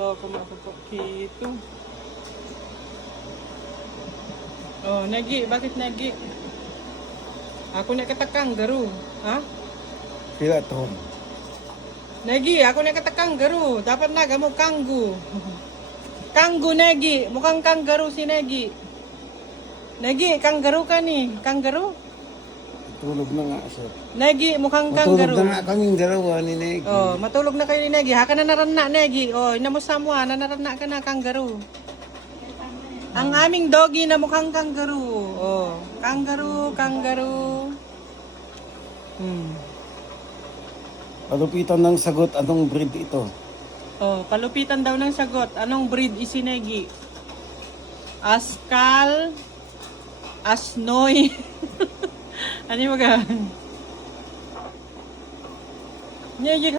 wala ako makapakito. Oh, Negi, bakit Negi? Ako na kita kangaroo, ha? Feel at home. Negi, ako na kita kangaroo. Dapat na gamo kanggu. Kanggu Negi, mukhang kangaroo si Negi. Negi, kangaroo ka ni. Kangaroo? Tulog na nga siya. Negi, mukhang Matulog kangaroo. na nga kaming dalawa ni Negi. Oh, matulog na kayo ni Negi. Ha ka na narana, Negi. Oh, inamusta mo ha, nanarana ka na kangaroo. Ang aming doggy na mukhang kangaroo. Oh, kangaroo, kangaroo. Palupitan ng sagot, anong breed ito? Oh, palupitan daw ng sagot. Anong breed isinegi? Askal, Asnoy. Ano yung mga?